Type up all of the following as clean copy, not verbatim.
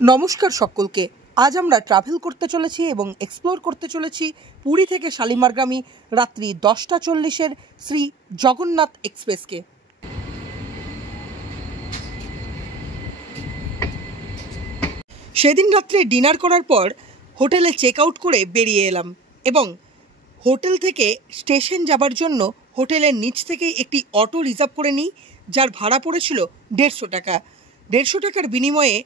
নমস্কার সকলকে। আজ আমরা ট্রাভেল করতে চলেছি এবং এক্সপ্লোর করতে চলেছি পুরী থেকে শালিমারগামী রাত্রি 10:40 শ্রী জগন্নাথ এক্সপ্রেসকে। সেদিন রাত্রে ডিনার করার পর হোটেলে চেক আউট করে বেরিয়ে এলাম এবং হোটেল থেকে স্টেশন যাবার জন্য হোটেলের নিচ থেকেই একটি অটো রিজার্ভ করে নিই, যার ভাড়া পড়েছিল 150 টাকা। 150 টাকার বিনিময়ে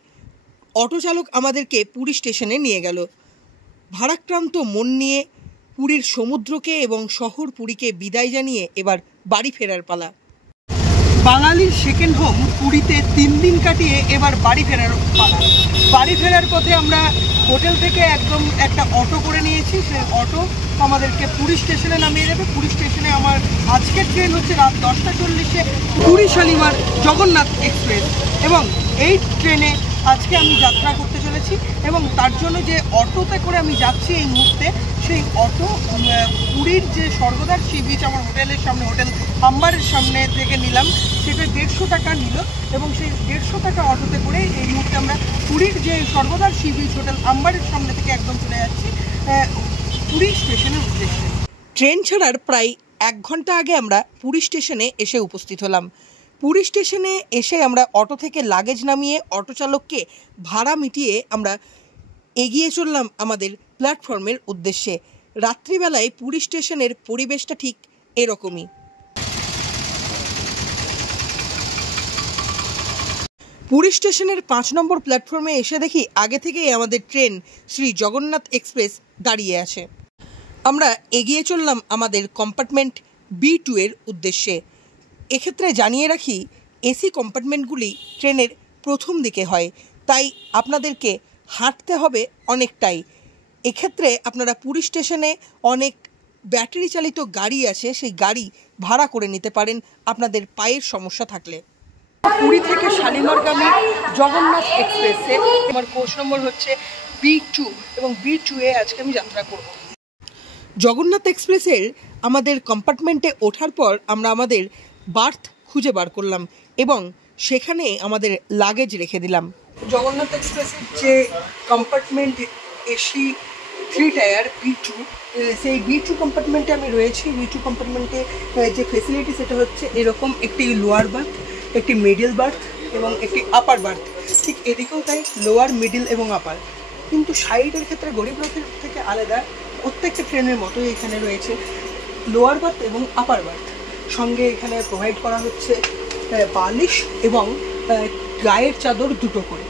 অটো চালক আমাদেরকে পুরী স্টেশনে নিয়ে গেল। ভারাক্রান্ত মন নিয়ে পুরীর সমুদ্রকে এবং শহর পুরীকে বিদায় জানিয়ে এবার বাড়ি ফেরার পালা। বাঙালির সেকেন্ড হোম পুরীতে 3 দিন কাটিয়ে এবার বাড়ি ফেরার পালা। বাড়ি ফেরার পথে আমরা হোটেল থেকে একদম একটা অটো করে নিয়েছি। সেই অটো আমাদেরকে পুরী স্টেশনে নামিয়ে দেবে। পুরী স্টেশনে আমার আজকের ট্রেন হচ্ছে রাত 10:40 পুরী শালিমার জগন্নাথ এক্সপ্রেস এবং এই ট্রেনে আজকে আমি যাত্রা করতে চলেছি এবং তার জন্য যে অটোতে করে আমি যাচ্ছি এই মুহূর্তে, সেই অটো পুরীর যে স্বর্গদ্বার সি বিচ আমার হোটেলের সামনে, হোটেল আম্বারের সামনে থেকে নিলাম। সেটা 150 টাকা নিল এবং সেই 150 টাকা অটোতে করে এই মুহূর্তে আমরা পুরীর যে স্বর্গদ্বার সি বিচ হোটেল আম্বারের সামনে থেকে একদম চলে যাচ্ছি পুরী স্টেশনের উদ্দেশ্যে। ট্রেন ছাড়ার প্রায় 1 ঘন্টা আগে আমরা পুরী স্টেশনে এসে উপস্থিত হলাম। পুরী স্টেশনে এসে আমরা অটো থেকে লাগেজ নামিয়ে অটো চালককে ভাড়া মিটিয়ে আমরা এগিয়ে চললাম আমাদের প্ল্যাটফর্মের উদ্দেশ্যে। রাত্রিবেলায় পুরী স্টেশনের পরিবেশটা ঠিক এরকমই। পুরী স্টেশনের 5 নম্বর প্ল্যাটফর্মে এসে দেখি আগে থেকেই আমাদের ট্রেন শ্রী জগন্নাথ এক্সপ্রেস দাঁড়িয়ে আছে। আমরা এগিয়ে চললাম আমাদের কম্পার্টমেন্ট B2 এর উদ্দেশ্যে। এক্ষেত্রে জানিয়ে রাখি, এসি কম্পার্টমেন্টগুলি ট্রেনের প্রথম দিকে হয়, তাই আপনাদেরকে হাঁটতে হবে অনেকটাই। এক্ষেত্রে আপনারা পুরী স্টেশনে অনেক ব্যাটারি চালিত গাড়ি আছে, সেই গাড়ি ভাড়া করে নিতে পারেন আপনাদের পায়ের সমস্যা থাকলে। পুরী থেকে শালিমারগামী জগন্নাথ এক্সপ্রেসে আমার কোচ নম্বর হচ্ছে B2 এবং B2 এ আজকে আমি যাত্রা করব। জগন্নাথ এক্সপ্রেসের আমাদের কম্পার্টমেন্টে ওঠার পর আমরা আমাদের বার্থ খুঁজে বার করলাম এবং সেখানে আমাদের লাগেজ রেখে দিলাম। জগন্নাথ এক্সপ্রেসের যে কম্পার্টমেন্ট এসি 3 টায়ার B2, সেই B2 কম্পার্টমেন্টে আমি রয়েছি। B2 কম্পার্টমেন্টে যে ফেসিলিটি সেটা হচ্ছে এরকম: একটি লোয়ার বার্থ, একটি মিডল বার্থ এবং একটি আপার বার্থ। ঠিক এদিকেও তাই, লোয়ার, মিডল এবং আপার। কিন্তু সাইডের ক্ষেত্রে গরিব লোকের থেকে আলাদা প্রত্যেকটা ট্রেনের মতোই এখানে রয়েছে লোয়ার বার্থ এবং আপার বার্থ। সঙ্গে এখানে প্রোভাইড করা হচ্ছে বালিশ এবং গায়ের চাদর দুটো করে।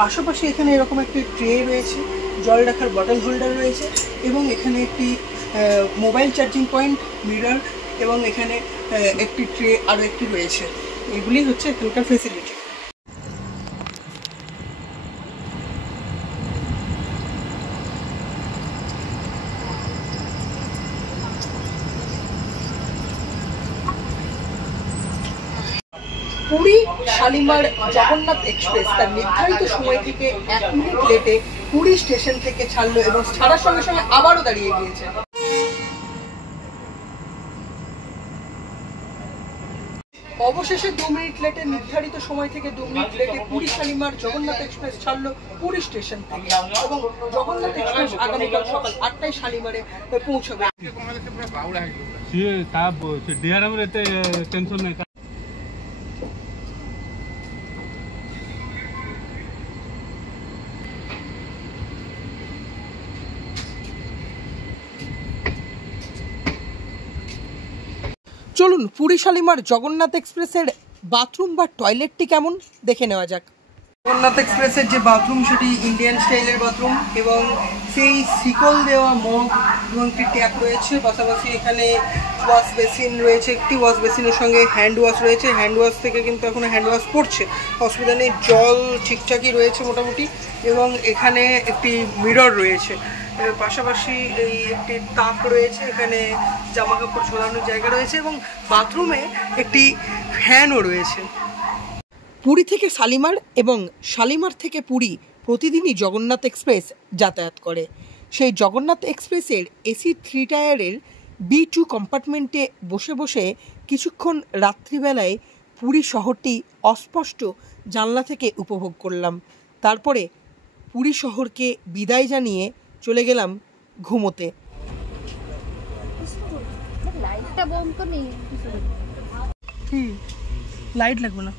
পাশাপাশি এখানে এরকম একটি ট্রে রয়েছে, জল রাখার বটল হোল্ডার রয়েছে এবং এখানে একটি মোবাইল চার্জিং পয়েন্ট, মিরর এবং এখানে একটি ট্রে আরও একটি রয়েছে। এগুলি হচ্ছে এখানকার ফেসিলিটি। পুরী শালিমার জগন্নাথ এক্সপ্রেস তার নির্ধারিত সময় থেকে 1 মিনিট লেটে পুরী স্টেশন থেকে ছাড়লো এবং ছাড়ার সঙ্গে সঙ্গে আবারও দাঁড়িয়ে গিয়েছে। অবশেষে 2 মিনিট লেটে, নির্ধারিত সময় থেকে 2 মিনিট লেটে পুরী শালিমার জগন্নাথ এক্সপ্রেস ছাড়লো পুরী স্টেশন থেকে এবং জগন্নাথ এক্সপ্রেস আগামীকাল সকাল 8টায় শালিমারে পৌঁছবে। চলুন পুরী শালিমার জগন্নাথ এক্সপ্রেসের বাথরুম বা টয়লেটটি কেমন দেখে নেওয়া যাক। জগন্নাথ এক্সপ্রেসের যে বাথরুম সেটি ইন্ডিয়ান স্টাইলের বাথরুম এবং সেই শিকল দেওয়া মগ এবং একটি ট্যাপ রয়েছে। পাশাপাশি এখানে ওয়াশ বেসিন রয়েছে, একটি ওয়াশ বেসিনের সঙ্গে হ্যান্ড ওয়াশ রয়েছে। হ্যান্ড ওয়াশ থেকে কিন্তু এখন হ্যান্ড ওয়াশ পড়ছে, অসুবিধা নেই, জল ঠিকঠাকই রয়েছে মোটামুটি। এবং এখানে একটি মিরর রয়েছে। পাশাপাশি এই একটি তাক রয়েছে, এখানে জামা কাপড় ঝোলানোর জায়গা রয়েছে এবং বাথরুমে একটি ফ্যানও রয়েছে। পুরী থেকে শালিমার এবং শালিমার থেকে পুরী প্রতিদিনই জগন্নাথ এক্সপ্রেস যাতায়াত করে। সেই জগন্নাথ এক্সপ্রেসের এসি 3 টায়ারের B2 কম্পার্টমেন্টে বসে বসে কিছুক্ষণ রাত্রিবেলায় পুরী শহরটি অস্পষ্ট জানলা থেকে উপভোগ করলাম। তারপরে পুরী শহরকে বিদায় জানিয়ে চলে গেলাম ঘুমোতে। লাইট লাগবে না।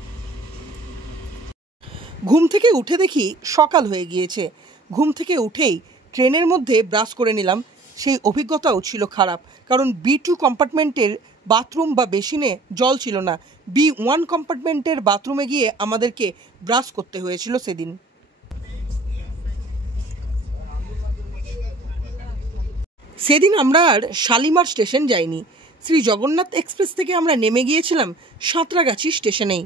ঘুম থেকে উঠে দেখি সকাল হয়ে গিয়েছে। ঘুম থেকে উঠেই ট্রেনের মধ্যে ব্রাশ করে নিলাম। সেই অভিজ্ঞতাও ছিল খারাপ, কারণ B2 কম্পার্টমেন্টের বাথরুম বা বেসিনে জল ছিল না। B1 কম্পার্টমেন্টের বাথরুমে গিয়ে আমাদেরকে ব্রাশ করতে হয়েছিল সেদিন। সেদিন আমরা আর শালিমার স্টেশন যাইনি। শ্রী জগন্নাথ এক্সপ্রেস থেকে আমরা নেমে গিয়েছিলাম সাঁতরাগাছি স্টেশনেই।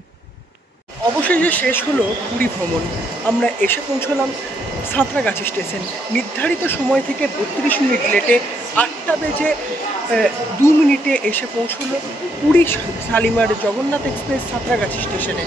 অবশেষে শেষ হলো পুরী ভ্রমণ। আমরা এসে পৌঁছলাম সাঁতরাগাছি স্টেশন। নির্ধারিত সময় থেকে 32 মিনিট লেটে 8টা বেজে 2 মিনিটে এসে পৌঁছলো পুরী শালিমার জগন্নাথ এক্সপ্রেস সাঁতরাগাছি স্টেশনে।